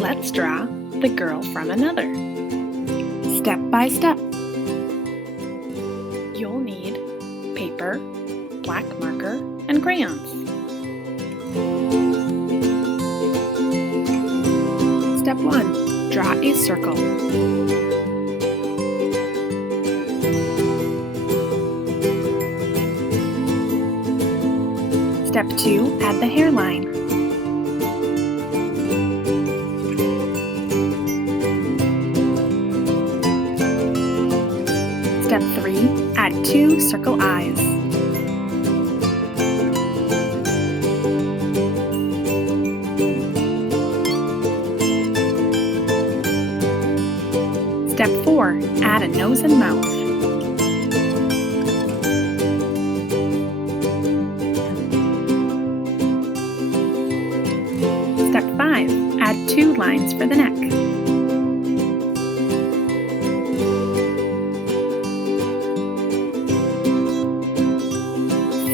Let's draw the girl from another. Step by step. You'll need paper, black marker, and crayons. Step 1. Draw a circle. Step 2. Add the hairline. Step 3. Add 2 circle eyes. Step 4. Add a nose and mouth. Step 5. Add 2 lines for the neck.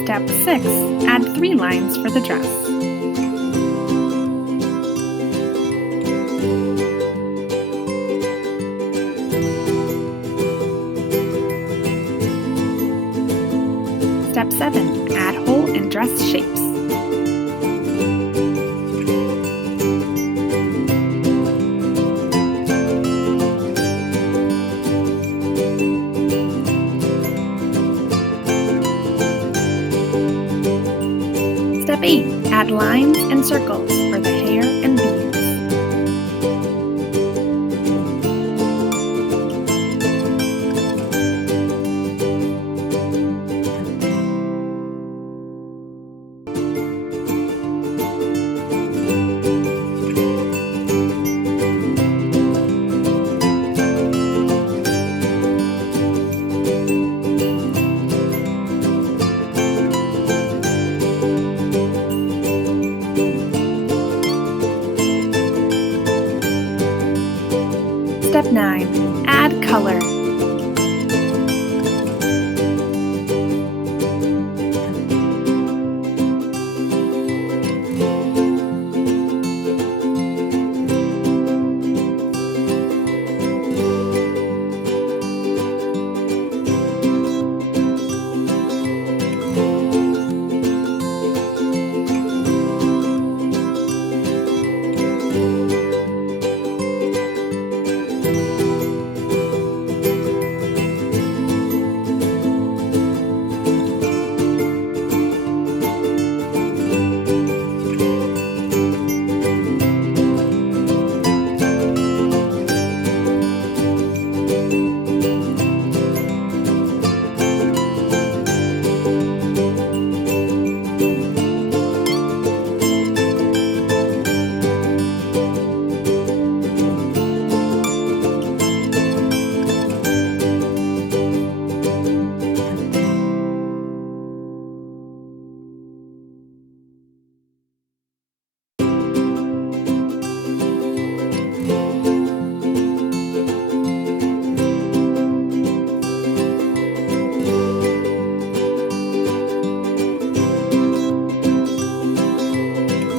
Step 6. Add 3 lines for the dress. Step 7. Add hole and dress shapes. Step 8. Add lines and circles for the hair and beads. Step 9. Add color.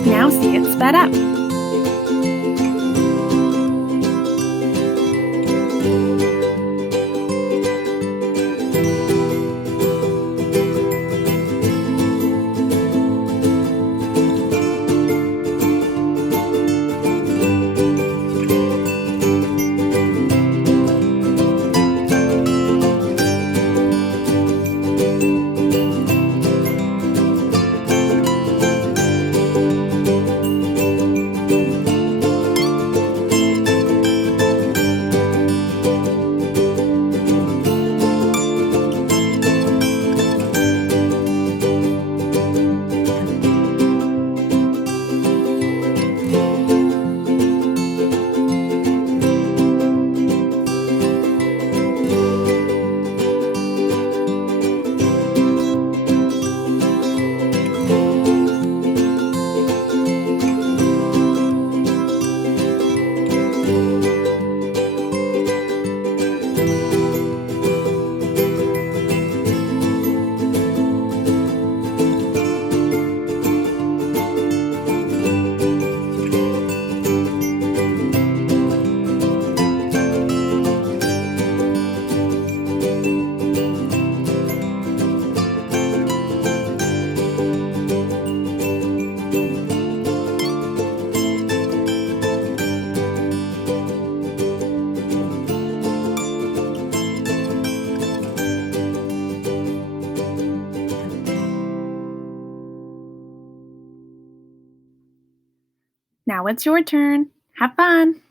Now see it sped up. Now it's your turn. Have fun!